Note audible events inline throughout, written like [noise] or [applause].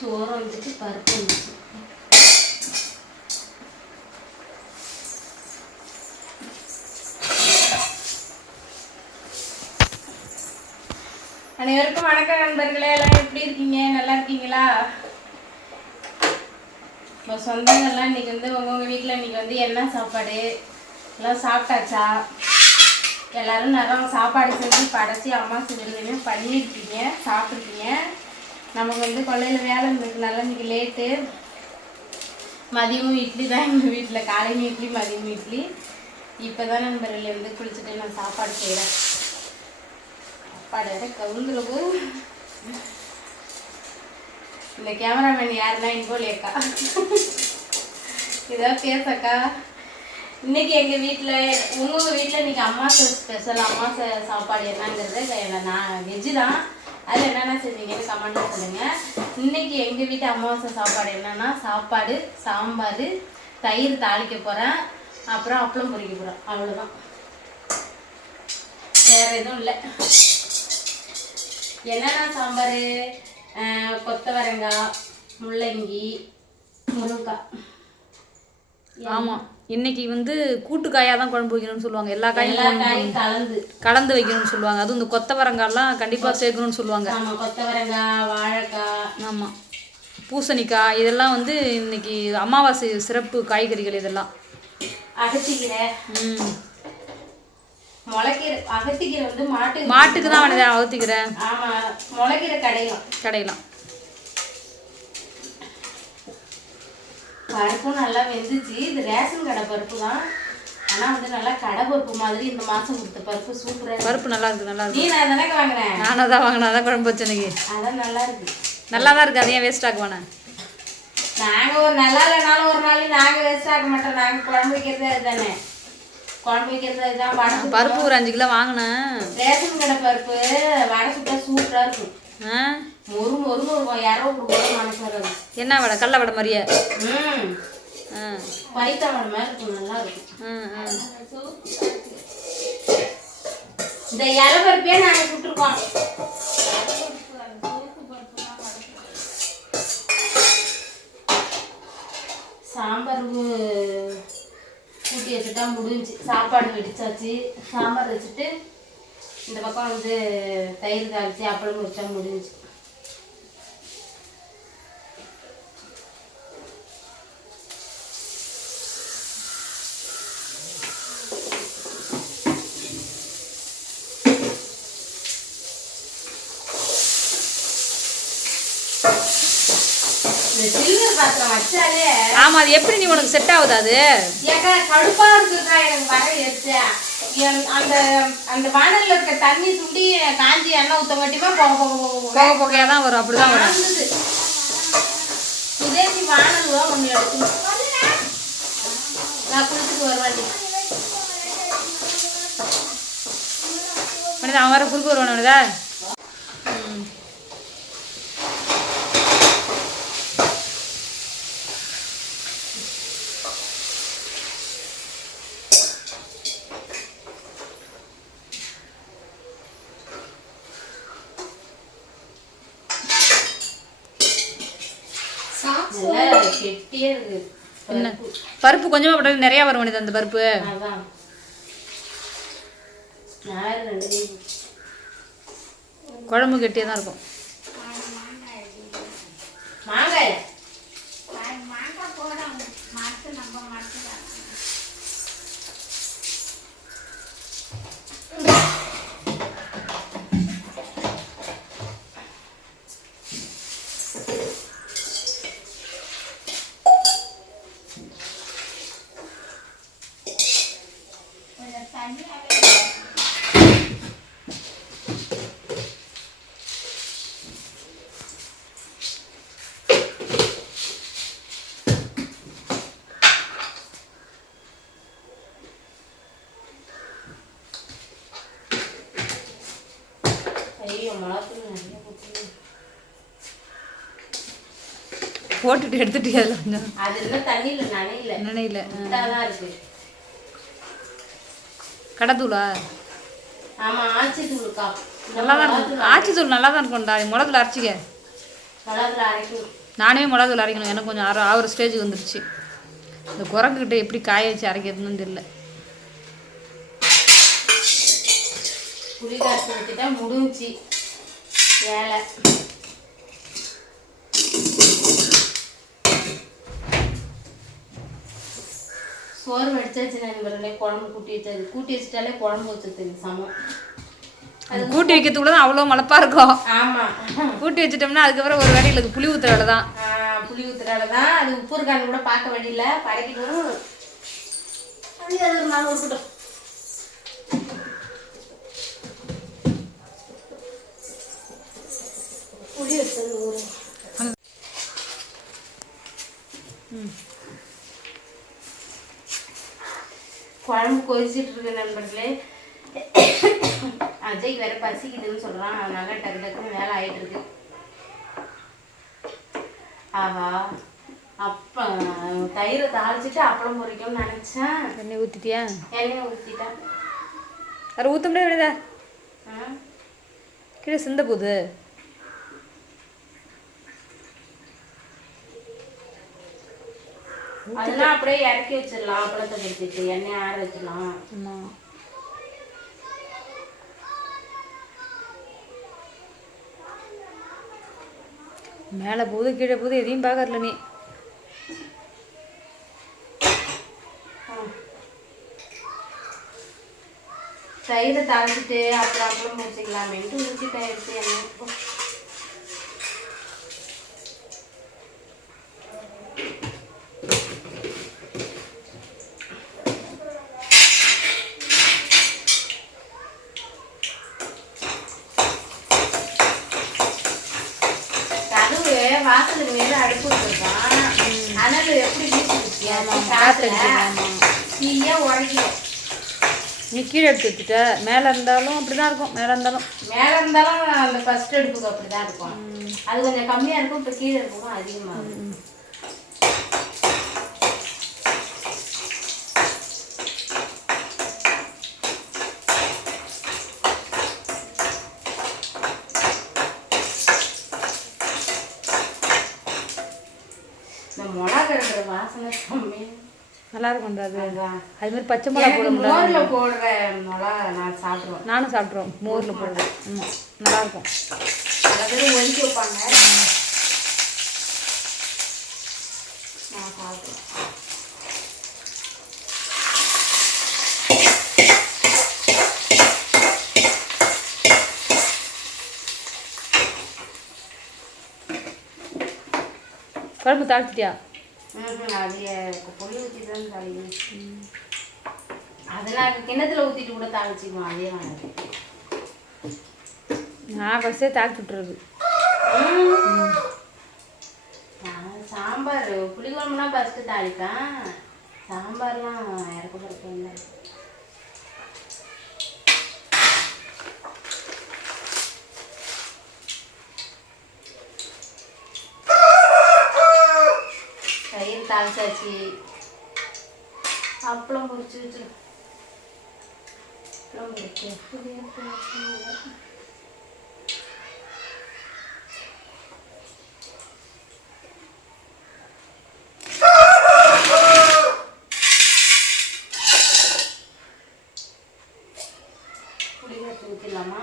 சோறம் வந்துட்டு பருப்பு வந்துச்சு அனைவருக்கும் வணக்கம் நண்பர்களே எல்லாம் எப்படி இருக்கீங்க? நல்லா இருக்கீங்களா? இப்போ சொந்தங்கள்லாம் இன்னைக்கு வந்து உங்கவுங்க வீட்டில் இன்னைக்கு வந்து என்ன சாப்பாடு? எல்லாம் சாப்பிட்டாச்சா? எல்லாரும் நேரம் சாப்பாடு செஞ்சு படைச்சி அம்மா செஞ்சதுமே பண்ணியிருக்கீங்க சாப்பிட்ருக்கீங்க நமக்கு வந்து கொல்லையில் வேலை இருந்திருக்குனால இன்றைக்கி லேட்டு மதியமும் இட்லி தான் எங்கள் வீட்டில் காலையும் இட்லி மதியமும் இட்லி. இப்போ தான் நண்பர்கள் வந்து குளிச்சுட்டு நான் சாப்பாடு செய்கிறேன் சாப்பாடு வேறு கவுந்துருக்கு இந்த கேமராமேன் யாருன்னா இன்போலியக்கா. இதோ பேசக்கா. இன்னைக்கு எங்கள் வீட்டில் உங்கள் வீட்டில் இன்னைக்கு அம்மாசை ஸ்பெஷல் அம்மாசை சாப்பாடு என்னங்கிறது நான் வெஜ்ஜு தான். அதில் என்னென்ன செஞ்சீங்கன்னு கமெண்ட்டில் சொல்லுங்கள் இன்றைக்கி எங்கள் வீட்டு அமாவாசை சாப்பாடு என்னென்னா சாப்பாடு சாம்பார் தயிர் தாளிக்க போகிறேன் அப்புறம் அப்பளம் பொறிக்க போகிறோம் அவ்வளோதான் வேறு எதுவும் இல்லை. என்னென்ன சாம்பார்? கொத்தவரங்காய் முள்ளங்கி முருங்கைக்காய் ஆமாம் இன்னைக்கு வந்து கூட்டுக்காயாக தான் குழம்பு வைக்கணும்னு சொல்லுவாங்க. எல்லா காயும் கலந்து. கலந்து வைக்கணும்னு சொல்லுவாங்க. அதுவும் இந்த கொத்தவரங்காய்லாம் கண்டிப்பாக சேர்க்கணும்னு சொல்லுவாங்க. கொத்தவரங்காய் வாழைக்காய். ஆமாம் பூசணிக்காய் இதெல்லாம் வந்து இன்னைக்கு அமாவாசை சிறப்பு காய்கறிகள் இதெல்லாம். அகத்திக்கீரை. ம். முளைக்கீரை அகத்திக்கீரை வந்து மாட்டு மாட்டுக்கு தான் வேணுதா அவுத்திக்கிறேன் ஆமா முளைக்கீரை கடையலாம் பருப்பும் நல்லா வெந்துச்சு. இது ரேஷன் கடை பருப்பு தான் ஆனா வந்து நல்லா கடை பருப்பு மாதிரி இந்த மாசம் கொடுத்த பருப்பு சூப்பரா இருக்கு. பருப்பு நல்லா இருக்கு நல்லா இருக்கு. நீ நான் தானே வாங்கினேன் நானாக தான் வாங்கினா தான் குழம்பு வச்சேன் இன்னைக்கு. அதான் நல்லா இருக்கு. நல்லா தான் இருக்கு அதையும் வேஸ்ட் ஆக்குவானே நாங்க ஒரு நல்லா இல்லைனாலும் ஒரு நாளைக்கு நாங்க வேஸ்ட் ஆக்க மாட்டோம். நாங்க குழம்பு வைக்கிறது அதுதானே. குழம்பு வைக்கிறது சுட்டு- பருப்பு ஒரு அஞ்சு கிலோ வாங்கினேன். ரேஷன் கடை பருப்பு வடை சுட்டா சூப்பரா இருக்கும். என்ன வடை? கடல வடை மாதிரியே? ம். ஆ. பைத்தவடை மாதிரி நல்லா இருக்கும். இந்த இலை பருப்பே நாங்க சுட்டுருக்கோம். சாம்பார் கூட்டி வச்சுட்டா முடிஞ்சுச்சு. சாப்பாடு வெடிச்சாச்சு. சாம்பார் வச்சுட்டு இந்த பக்கம் வந்து தயிர் தாளித்து அப்பளம் வச்சா முடிஞ்சு ஆமா அது எப்படி நீ உனக்கு செட் ஆகுது அது? கடுப்பா இருக்குக்கா எனக்கு வர எடுத்து. அந்த அந்த வானல்ல இருக்க தண்ணி சுண்டி காஞ்சி எண்ணெய் ஊத்த மாட்டியுமே போக போக போக போக. தான் வரும் அப்படி தான் வரும். காஞ்சுது. சுதேசி வானல் எடுக்கணும் நான் குளிச்சுட்டு வருவாண்டி மனிதா அவன் வர குறுக்கு வருவான் மனிதா. என்ன? பருப்பு கொஞ்சமாக போட்டாலும் நிறையா வரும் மனிதா அந்த பருப்பு. குழம்பு கெட்டியாக தான் இருக்கும். மாங்காய். போட்டுட்டு எடுத்துட்டு அதில் கொஞ்சம் அது இன்னும் தண்ணியில நனையில. நினைல இதாதான் இருக்கு. கடத்தூளா? ஆமா ஆச்சி தூளுக்கா நல்லா தான் இருக்கும். ஆச்சி தூள் நல்லா தான் இருக்கும்டா மிளகுல அரைச்சிக்க. மிளகுல அரைக்கணும். நானே மிளகாத்தூள் அரைக்கணும். எனக்கு கொஞ்சம் ஆற ஆகிற ஸ்டேஜ் வந்துருச்சு. இந்த குரங்குக்கிட்ட எப்படி காய வச்சு அரைக்கிறதுன்னு தெரியல. புளி கரைச்சி ஊற்றிட்டா முடிஞ்சி. வேலை. சோறு வடிச்சாச்சு நண்பர்களே குழம்பு கூட்டி வச்சது. கூட்டி வச்சுட்டாலே குழம்பு வச்சது சமம். அது கூட்டி வைக்கிறதுக்குள்ள தான் அவ்வளோ மலப்பாக இருக்கும். ஆமா. கூட்டி வச்சிட்டோம்னா அதுக்கப்புறம் ஒரு வேலையில் அது புளி ஊற்றுற வேலை தான் புளி ஊத்துறால தான் அது உப்பு இருக்கான்னு கூட பார்க்க பழகிட்டு வரும். அது ஒரு நாள் இருக்கட்டும் புளி வச்சது ஒரு குழம்பு கொதிச்சிட்டு இருக்கு நண்பர்களே. அஜய்க்கு வேற பசிக்குதுன்னு சொல்றான். அதனால டக்கு டக்குன்னு வேலை ஆயிட்டு இருக்கு. ஆஹா. அப்ப தயிரை தாளிச்சிட்டு அப்பளம் பொரிக்கும்னு நினைச்சேன். எண்ணெய் ஊற்றிட்டியா எண்ணெய் ஊற்றிட்டேன் அது ஊற்ற முடியாது விடுதா கீழே சிந்த போகுது. அதெல்லாம் அப்படியே இறக்கி வச்சிடலாம் அப்பளத்தை பொரிச்சிட்டு எண்ணெய் ஆற வச்சிடலாம். மேலே போகுது கீழே போகுது எதையும் பார்க்கறல நீ. தயிரை தாளிச்சிட்டு அப்புறம் அப்பளம் பொரிச்சிக்கலாமேன்ட்டு ஊற்றிட்டேன் எடுத்து எண்ணெய். தீயா உடைக்கும் நீ கீழே எடுத்து வச்சுட்ட. மேலே இருந்தாலும் அப்படி தான் இருக்கும். மேலே இருந்தாலும். மேல இருந்தாலும் அந்த ஃபர்ஸ்ட் அடுப்புக்கு அப்படிதான் இருக்கும். அது கொஞ்சம் கம்மியா இருக்கும். இப்ப கீழே இருக்கும் அதிகமா இருக்கும். இந்த மிளகா இருக்கிற வாசனை கம்மியா நல்லா இருக்கும்டா அது. அது மாதிரி பச்சை மிளகா போட மோர்ல போடுற மிளகா நான் சாப்பிடுவேன். நானும் சாப்பிட்ருவோம் மோரில் போடுறேன். ஆமாம் நல்லாயிருக்கும். சில பேர் ஒதுக்கி வைப்பாங்க. நான் சாப்பிடுவேன். குழம்பு தாழ்த்திட்டியா அது புளி ஊற்றி தான் தாளிக்கணும் அதை நான் கிண்ணத்துல ஊற்றிட்டு கூட தாளிச்சிக்குவோம் அதே மாதிரி. நான் ஃபஸ்ட்டே தாழ்த்தி விட்டுறது. சாம்பார் புளிக்குழம்புனா ஃபஸ்ட்டு தாளிப்பேன். சாம்பார்லாம் இறக்க பறக்க தயிர் தாளிச்சாச்சு. அப்பளம் பொரிச்சு வச்சு அப்பளம் பொரிச்சு புளி கரைச்சி ஊற்றிடலாமா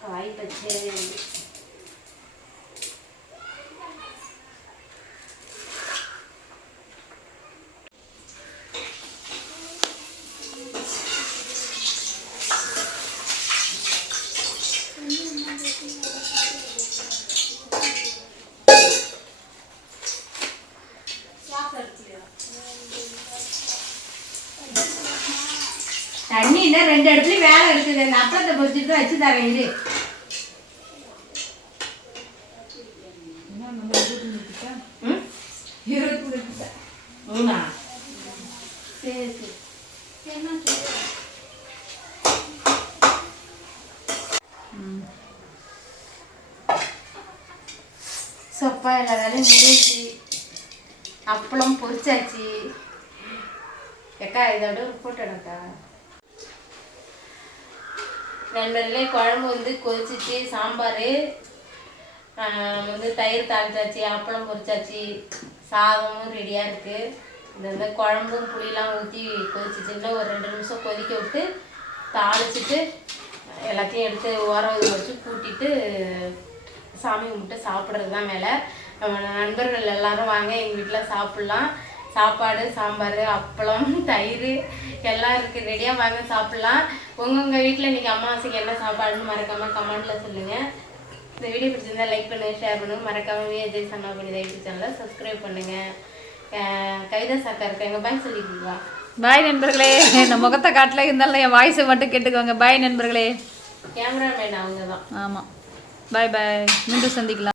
காய் பச்சை தண்ணி இன்னும் ரெண்டு இடத்துலயும் வேலை இருக்குது. அந்த அப்பளத்தை பொறிச்சிட்டு வச்சு தரேன் சரி சொப்பா எல்லா வேலையும் முடிஞ்சு அப்பளம் பொரிச்சாச்சு ஏக்கா இதை விட ஒரு ஃபோட்டோ எடுக்கா நண்பர்களே குழம்பு வந்து கொதிச்சிச்சு சாம்பார் வந்து தயிர் தாளிச்சாச்சு அப்பளம் பொரிச்சாச்சு சாதமும் ரெடியாக இருக்குது இந்த குழம்பும் புளியெலாம் ஊற்றி கொதிச்சிச்சுன்னா ஒரு ரெண்டு நிமிஷம் கொதிக்க விட்டு தாளிச்சிட்டு எல்லாத்தையும் எடுத்து ஓரம் இது வச்சு கூட்டிட்டு சாமி கும்பிட்டு சாப்பிட்றது தான் வேலை. நம்ம நண்பர்கள் எல்லாரும் வாங்க எங்கள் வீட்டில் சாப்பிட்லாம். சாப்பாடு சாம்பார் அப்பளம் [laughs] தயிர் எல்லாம் இருக்குது ரெடியாக வாங்க சாப்பிட்லாம். உங்கவுங்க வீட்டில் இன்றைக்கி அமாவாசைக்கு என்ன சாப்பாடுன்னு மறக்காமல் கமெண்ட்டில் சொல்லுங்கள் இந்த வீடியோ பிடிச்சிருந்தா லைக் பண்ணுங்கள் ஷேர் பண்ணுங்கள் மறக்காமல் விஜய் சன்னா பண்ணி யூடியூப் சேனலை சப்ஸ்கிரைப் பண்ணுங்கள் கவிதா சாக்கா இருக்கு? எங்கள் பேங்க் சொல்லி கொடுக்கலாம் பாய் நண்பர்களே. இந்த முகத்தை காட்டல இருந்தாலும் என் வாய்ஸை மட்டும் கேட்டுக்கோங்க. பாய் நண்பர்களே. கேமராமேன் அவங்க தான் ஆமாம் பாய் பாய் மீண்டும் சந்திக்கலாம்.